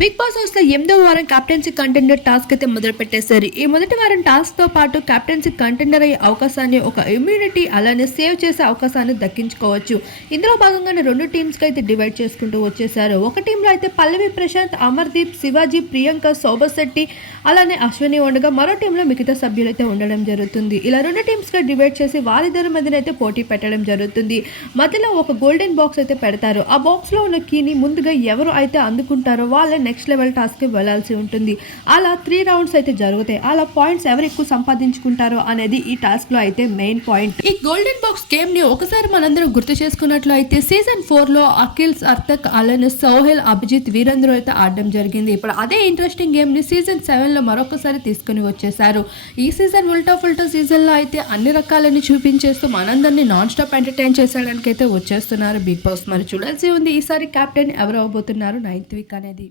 Big boss house లో 8వ వారం కెప్టెన్సీ కంటెండర్ టాస్క్ అయితే మొదలు పెట్టేశారు. ఈ మొదటి వారం టాస్క్ తో పాటు కెప్టెన్సీ కంటెండర్ అయ్యే అవకాశాన్ని, ఒక ఇమ్యూనిటీ అలానే సేవ్ చేసే అవకాశాన్ని దక్కించుకోవచ్చు. ఇందులో భాగంగానే 2 టీమ్స్ కి అయితే డివైడ్ చేసుకుంటూ వచ్చేసారు. ఒక టీంలో అయితే పల్లవి ప్రశాంత్, అమర్దీప్, శివాజీ, ప్రియాంక, శోభన్ శెట్టి అలానే అశ్విని ఉండగా, మరో టీంలో మిగతా సభ్యులైతే ఉండడం జరుగుతుంది. ఇలా 2 టీమ్స్ గా డివైడ్ చేసి వారిద్దరి మధ్యనైతే పోటీ పెట్టడం జరుగుతుంది. మధ్యలో ఒక గోల్డెన్ బాక్స్ అయితే పెడతారు. ఆ బాక్స్ లో ఉన్న కీని ముందుగా ఎవరు అయితే అందుకుంటారో వాళ్ళే నెక్స్ట్ లెవెల్ టాస్క్ కి వెళ్లాల్సి ఉంటుంది. అలా 3 రౌండ్స్ అయితే జరుగుతాయి. అలా పాయింట్స్ ఎవరు ఎక్కువ సంపాదించుకుంటారో అనేది ఈ టాస్క్ లో అయితే మెయిన్ పాయింట్. ఈ గోల్డెన్ బాక్స్ గేమ్ ని ఒకసారి మనందరం గుర్తు చేసుకున్నట్లు అయితే సీజన్ 4 లో అఖిల్, అర్థక్ అలానే సోహెల్, అభిజిత్ వీరందరూ అయితే ఆడడం జరిగింది. ఇప్పుడు అదే ఇంట్రెస్టింగ్ గేమ్ ని సీజన్ 7 లో మరొకసారి తీసుకుని వచ్చేసారు. ఈ సీజన్ ఉల్టా ఫుల్టా సీజన్ లో అయితే అన్ని రకాలని చూపించేస్తూ మనందరినీ నాన్ స్టాప్ ఎంటర్టైన్ చేసేయడానికి అయితే వచ్చేస్తున్నారు బిగ్ బాస్. మరి చూడాల్సి ఉంది ఈసారి కెప్టెన్ ఎవరు అవబోతున్నారు 9th వీక్ అనేది.